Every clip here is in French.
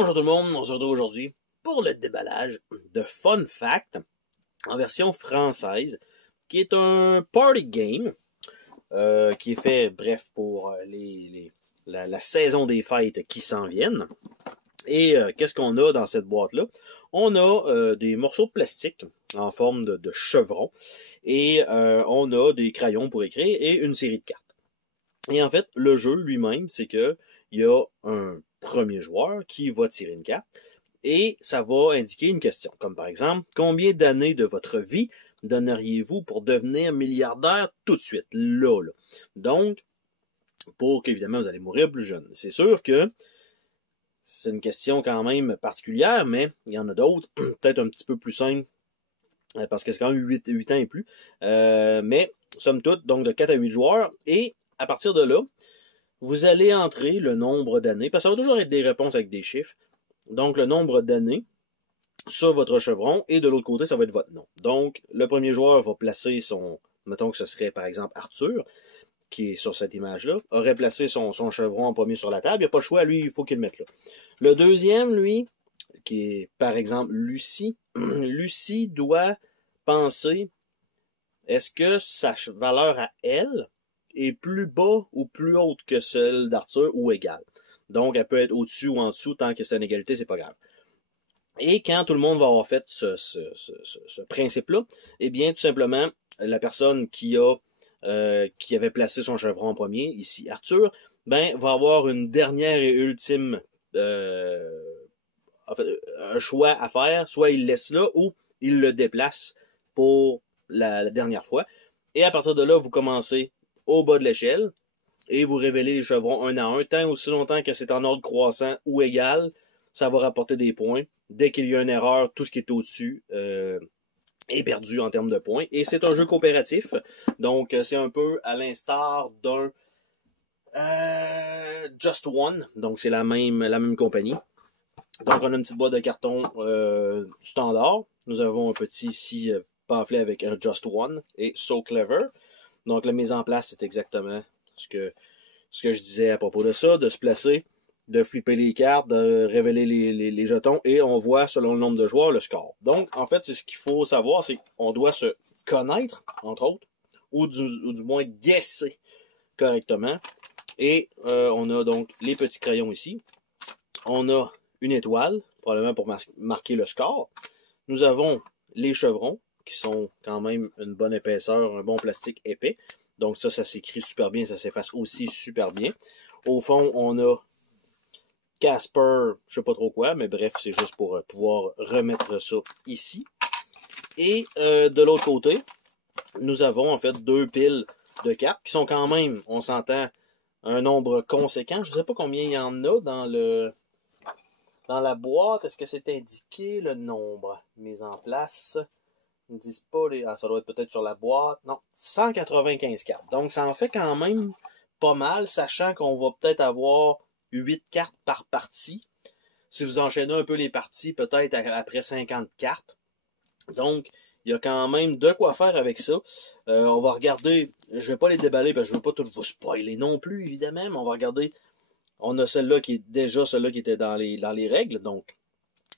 Bonjour tout le monde, on se retrouve aujourd'hui pour le déballage de Fun Fact en version française, qui est un party game qui est fait, bref, pour la saison des fêtes qui s'en viennent. Et qu'est-ce qu'on a dans cette boîte-là? On a des morceaux de plastique en forme de chevron et on a des crayons pour écrire et une série de cartes. Et en fait, le jeu lui-même, c'est que il y a un premier joueur qui va tirer une carte et ça va indiquer une question, comme par exemple, combien d'années de votre vie donneriez-vous pour devenir milliardaire tout de suite, là. Donc, pour qu'évidemment vous allez mourir plus jeune. C'est sûr que c'est une question quand même particulière, mais il y en a d'autres, peut-être un petit peu plus simples, parce que c'est quand même 8 ans et plus. Mais, somme toute, donc de 4 à 8 joueurs, et à partir de là, vous allez entrer le nombre d'années, parce que ça va toujours être des réponses avec des chiffres, donc le nombre d'années sur votre chevron, et de l'autre côté, ça va être votre nom. Donc, le premier joueur va placer son, mettons que ce serait par exemple Arthur, qui est sur cette image-là, aurait placé son chevron en premier sur la table, il n'y a pas le choix, lui, il faut qu'il le mette là. Le deuxième, lui, qui est par exemple Lucie, Lucie doit penser, est-ce que sa valeur à elle est plus bas ou plus haute que celle d'Arthur ou égale. Donc, elle peut être au-dessus ou en dessous, tant que c'est une égalité, c'est pas grave. Et quand tout le monde va avoir fait ce principe-là, eh bien, tout simplement, la personne qui avait placé son chevron en premier, ici Arthur, ben, va avoir une dernière et ultime en fait, un choix à faire. Soit il le laisse là ou il le déplace pour la dernière fois. Et à partir de là, vous commencez au bas de l'échelle et vous révélez les chevrons un à un. Tant aussi longtemps que c'est en ordre croissant ou égal, ça va rapporter des points. Dès qu'il y a une erreur, tout ce qui est au-dessus est perdu en termes de points. Et c'est un jeu coopératif. Donc, c'est un peu à l'instar d'un Just One. Donc, c'est la même compagnie. Donc, on a une petite boîte de carton standard. Nous avons un petit ici pamphlet avec un Just One et So Clever. Donc, la mise en place, c'est exactement ce que je disais à propos de ça, de se placer, de flipper les cartes, de révéler les jetons, et on voit, selon le nombre de joueurs, le score. Donc, en fait, c'est ce qu'il faut savoir, c'est qu'on doit se connaître, entre autres, ou du moins guesser correctement. Et on a donc les petits crayons ici. On a une étoile, probablement pour marquer le score. Nous avons les chevrons, qui sont quand même une bonne épaisseur, un bon plastique épais. Donc ça s'écrit super bien, ça s'efface aussi super bien. Au fond, on a Casper, je sais pas trop quoi, mais bref, c'est juste pour pouvoir remettre ça ici. Et de l'autre côté, nous avons en fait deux piles de cartes qui sont quand même, on s'entend, un nombre conséquent. Je ne sais pas combien il y en a dans la boîte. Est-ce que c'est indiqué le nombre mis en place? Ils ne disent pas les. Ah, ça doit être peut-être sur la boîte. Non, 195 cartes. Donc, ça en fait quand même pas mal, sachant qu'on va peut-être avoir 8 cartes par partie. Si vous enchaînez un peu les parties, peut-être après 50 cartes. Donc, il y a quand même de quoi faire avec ça. On va regarder. Je vais pas les déballer parce que je veux pas tout vous spoiler non plus, évidemment, mais on va regarder. On a celle-là qui est déjà celle-là qui était dans les règles. Donc,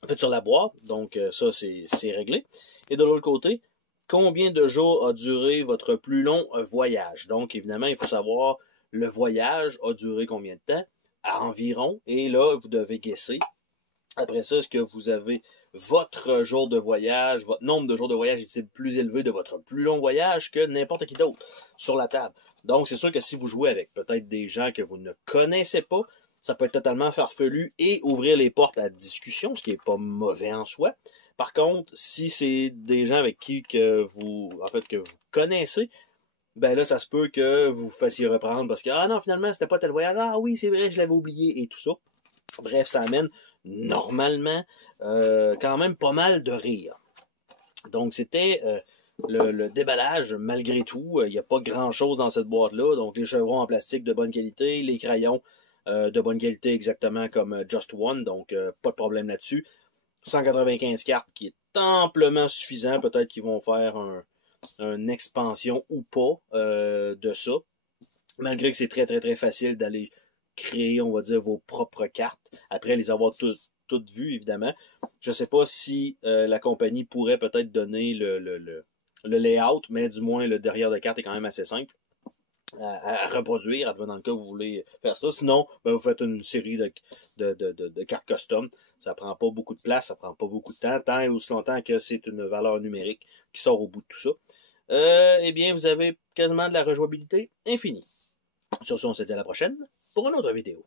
en fait, sur la boîte, donc ça, c'est réglé. Et de l'autre côté, combien de jours a duré votre plus long voyage? Donc, évidemment, il faut savoir le voyage a duré combien de temps, à environ, et là, vous devez guesser. Après ça, est-ce que vous avez votre jour de voyage, votre nombre de jours de voyage est-il plus élevé de votre plus long voyage que n'importe qui d'autre sur la table? Donc, c'est sûr que si vous jouez avec peut-être des gens que vous ne connaissez pas, ça peut être totalement farfelu et ouvrir les portes à discussion, ce qui n'est pas mauvais en soi. Par contre, si c'est des gens avec qui que vous connaissez, ben là, ça se peut que vous vous fassiez reprendre parce que, ah non, finalement, c'était pas tel voyage. Ah oui, c'est vrai, je l'avais oublié et tout ça. Bref, ça amène normalement quand même pas mal de rire. Donc, c'était le déballage, malgré tout. Il n'y a pas grand-chose dans cette boîte-là. Donc, les chevrons en plastique de bonne qualité, les crayons de bonne qualité exactement comme Just One. Donc, pas de problème là-dessus. 195 cartes qui est amplement suffisant. Peut-être qu'ils vont faire une expansion ou pas de ça. Malgré que c'est très, très, très facile d'aller créer, on va dire, vos propres cartes. Après les avoir toutes vues, évidemment. Je ne sais pas si la compagnie pourrait peut-être donner le layout, mais du moins le derrière de carte est quand même assez simple à reproduire, advenant le cas que vous voulez faire ça. Sinon, ben, vous faites une série de cartes custom. Ça prend pas beaucoup de place, ça prend pas beaucoup de temps, tant et aussi longtemps que c'est une valeur numérique qui sort au bout de tout ça. Eh bien, vous avez quasiment de la rejouabilité infinie. Sur ce, on se dit à la prochaine pour une autre vidéo.